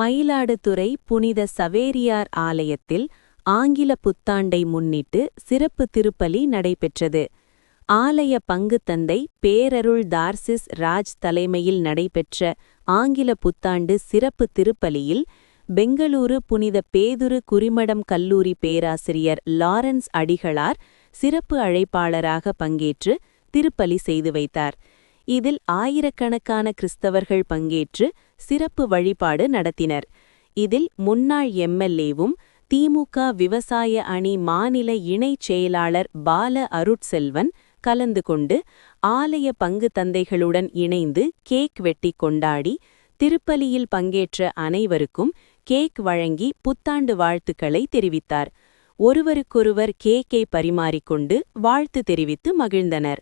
மயிலாடுதுறை புனித சவேரியார் ஆலயத்தில் ஆங்கில புத்தாண்டை முன்னிட்டு சிறப்பு திருப்பலி நடைபெற்றது. ஆலய பங்குத்தந்தை பேரருள் தார்சிஸ் ராஜ் தலைமையில் நடைபெற்ற ஆங்கில புத்தாண்டு சிறப்பு திருப்பலியில் பெங்களூரு புனித பேதுரு குறிமடம் கல்லூரி பேராசிரியர் லாரன்ஸ் அடிகளார் சிறப்பு அழைப்பாளராக பங்கேற்று திருப்பலி செய்து வைத்தார். இதில் ஆயிரக்கணக்கான கிறிஸ்தவர்கள் பங்கேற்று சிறப்பு வழிபாடு நடத்தினர். இதில் முன்னாள் எம்எல்ஏவும் திமுக விவசாய அணி மாநில இணைச் செயலாளர் பால அருட்செல்வன் கலந்து கொண்டு ஆலய பங்கு தந்தைகளுடன் இணைந்து கேக் வெட்டி கொண்டாடி திருப்பலியில் பங்கேற்ற அனைவருக்கும் கேக் வழங்கி புத்தாண்டு வாழ்த்துக்களை தெரிவித்தார். ஒருவருக்கொருவர் கேக்கை பரிமாறிக்கொண்டு வாழ்த்து தெரிவித்து மகிழ்ந்தனர்.